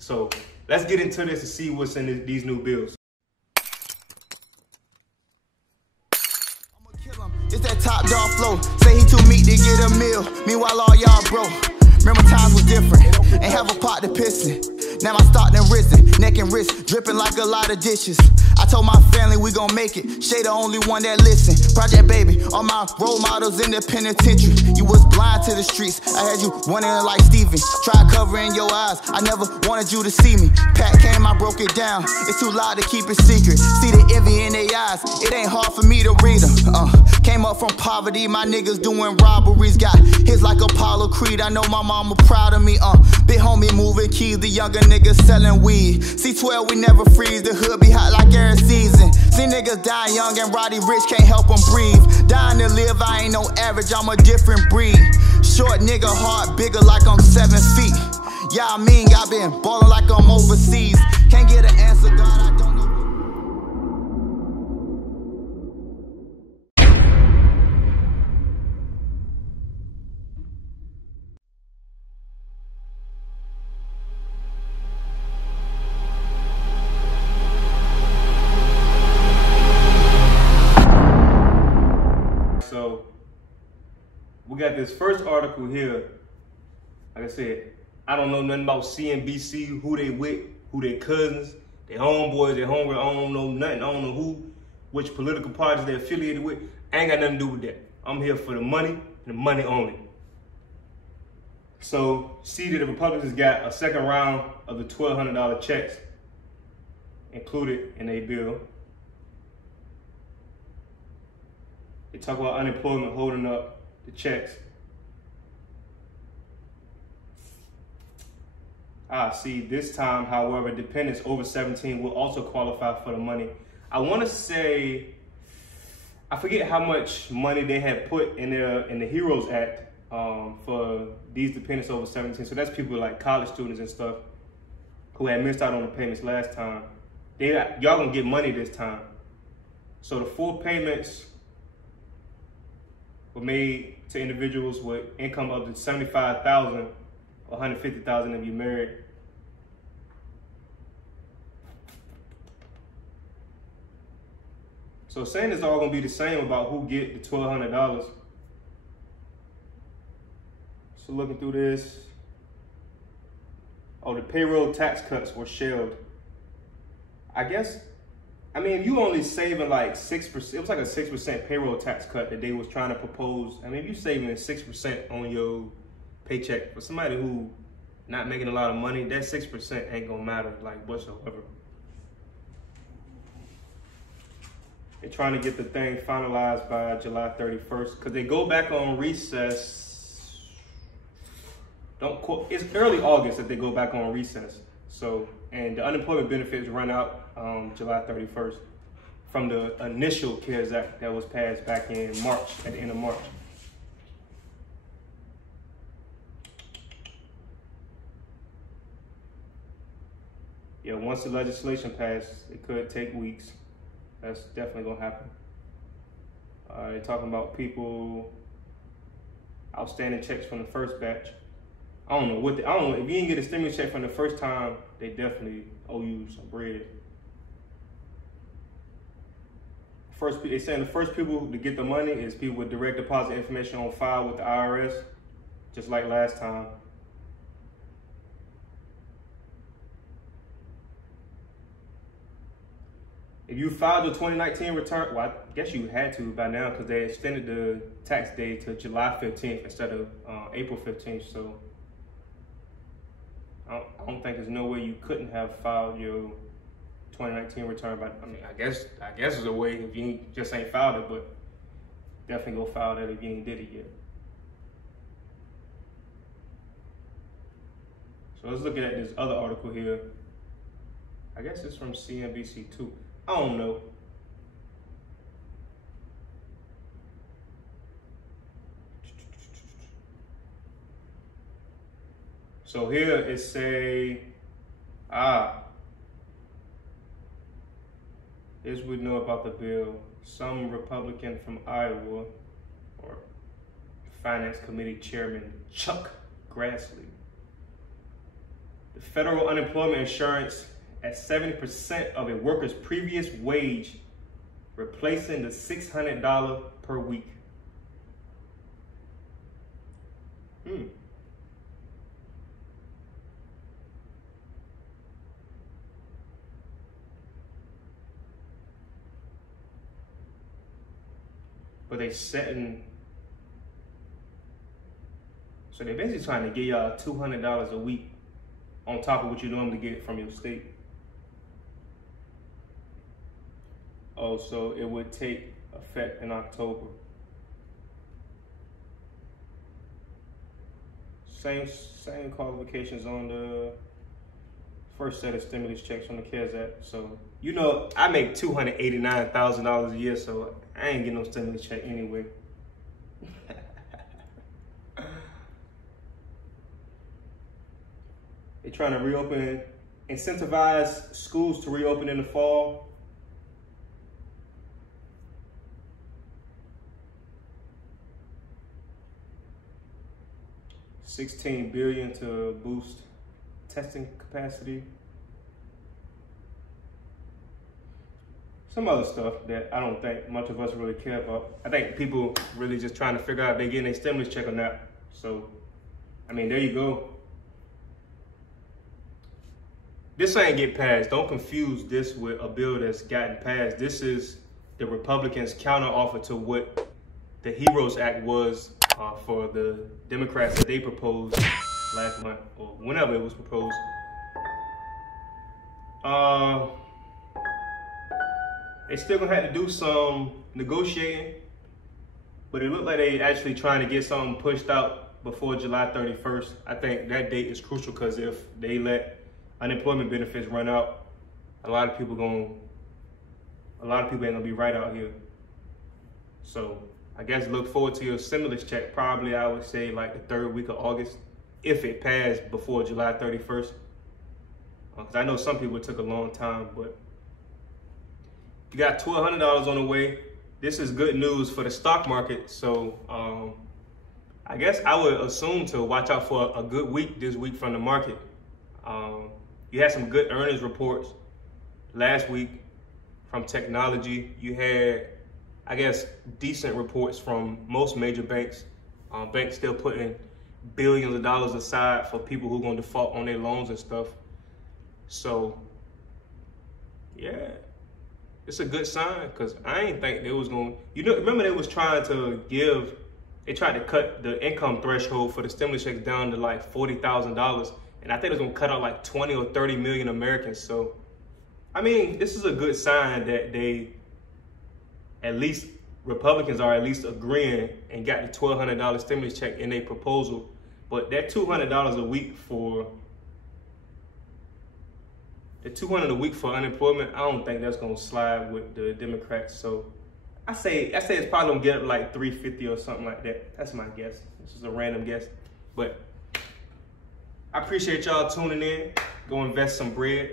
So let's get into this and see what's in these new bills. It's that top dog flow. Say he too meek to get a meal. Meanwhile, all y'all broke. Remember times was different. Ain't have a pot to piss in. Now my stock done risen. Neck and wrist dripping like a lot of dishes. I told my family we gon' make it. Shay the only one that listen. Project Baby, all my role models in the penitentiary. You was blind to the streets. I had you wondering like Steven. Tried covering your eyes. I never wanted you to see me. Pat came, I broke it down. It's too loud to keep it secret. See the envy in their eyes. It ain't hard for me to read them. Came up from poverty. My niggas doing robberies. Got hits like Apollo Creed. I know my mama proud of me. Big homie moving keys. The younger niggas selling weed. C12, we never freeze. The hood be hot like every season. See niggas die young and Roddy Rich can't help them breathe. Dying to live, I ain't no average, I'm a different breed. Short nigga, heart bigger like I'm 7 feet. Yeah, I mean, I been ballin' like I'm overseas. Can't get an answer, God, I don't know. So we got this first article here. Like I said, I don't know nothing about CNBC, who they with, who they cousins, their homeboys, their homegirl. I don't know nothing. I don't know who, which political parties they're affiliated with. I ain't got nothing to do with that. I'm here for the money and the money only. So see that the Republicans got a second round of the $1,200 checks included in their bill. They talk about unemployment holding up the checks. See, this time, however, dependents over 17 will also qualify for the money. I want to say, I forget how much money they had put in the HEROES Act for these dependents over 17. So that's people like college students and stuff who had missed out on the payments last time. Y'all gonna get money this time. So the full payments were made to individuals with income up to $75,000 or $150,000 if you're married. So saying it's all gonna be the same about who get the $1,200. So looking through this, the payroll tax cuts were shelved. I mean, if you only saving like 6%, it was like a 6% payroll tax cut that they was trying to propose. I mean, if you saving 6% on your paycheck, for somebody who not making a lot of money, that 6% ain't gonna matter like whatsoever. They're trying to get the thing finalized by July 31st because they go back on recess. Don't quote, it's early August that they go back on recess. So, and the unemployment benefits run out July 31st from the initial CARES Act that was passed back in March, at the end of March. Yeah, once the legislation passed, it could take weeks. That's definitely gonna happen. They're talking about people outstanding checks from the first batch. I don't know, if you didn't get a stimulus check from the first time, they definitely owe you some bread. They're saying the first people to get the money is people with direct deposit information on file with the IRS, just like last time. If you filed your 2019 return, well, I guess you had to by now because they extended the tax day to July 15th instead of April 15th. So I don't think there's no way you couldn't have filed your 2019 return. But I mean, I guess there's a way if you just ain't filed it, but definitely go file that if you ain't did it yet. So let's look at this other article here. I guess it's from CNBC too. I don't know. So here it say, here's what we know about the bill. Some Republican from Iowa, or Finance Committee Chairman Chuck Grassley, federal unemployment insurance at 70% of a worker's previous wage, replacing the $600 per week. But they setting, so they're basically trying to give y'all $200 a week on top of what you normally get from your state. Oh, so it would take effect in October. Same qualifications on the first set of stimulus checks from the CARES Act. So, you know, I make $289,000 a year, so I ain't getting no stimulus check anyway. They're trying to reopen, incentivize schools to reopen in the fall. $16 billion to boost testing capacity. Some other stuff that I don't think much of us really care about. I think people really just trying to figure out if they're getting a stimulus check or not. So, I mean, there you go. This ain't get passed. Don't confuse this with a bill that's gotten passed. This is the Republicans' counter offer to what the HEROES Act was for the Democrats that they proposed last month, or whenever it was proposed. They still gonna have to do some negotiating, but it looked like they actually trying to get something pushed out before July 31st. I think that date is crucial because if they let unemployment benefits run out, a lot of people ain't gonna be right out here. So I guess look forward to your stimulus check. Probably I would say like the third week of August, if it passed before July 31st. Because I know some people took a long time, but you got $1,200 on the way. This is good news for the stock market. So I guess I would assume to watch out for a good week this week from the market. You had some good earnings reports last week from technology. You had, I guess, decent reports from most major banks. Banks still putting billions of dollars aside for people who are going to default on their loans and stuff. So, yeah, it's a good sign because I ain't think they was going to, you know, remember they was trying to give, they tried to cut the income threshold for the stimulus checks down to like $40,000. And I think it was going to cut out like 20 or 30 million Americans. So, I mean, this is a good sign that they, at least Republicans are at least agreeing and got the $1,200 stimulus check in their proposal. But that $200 a week for, the $200 a week for unemployment, I don't think that's going to slide with the Democrats. So I say it's probably going to get up like $350 or something like that. That's my guess. This is a random guess. But I appreciate y'all tuning in. Go invest some bread.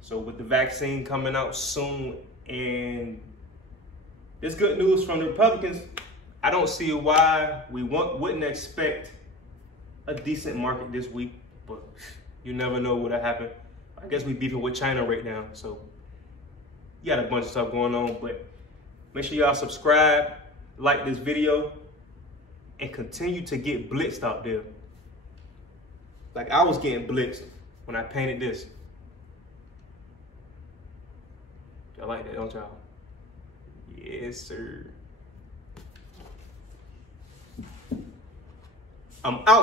So with the vaccine coming out soon and this good news from the Republicans, I don't see why we wouldn't expect a decent market this week, but you never know what'll happen. I guess we beefing with China right now, so you got a bunch of stuff going on, but make sure y'all subscribe, like this video, and continue to get blitzed out there. Like I was getting blitzed when I painted this. Y'all like that, don't y'all? Yes, sir. I'm out.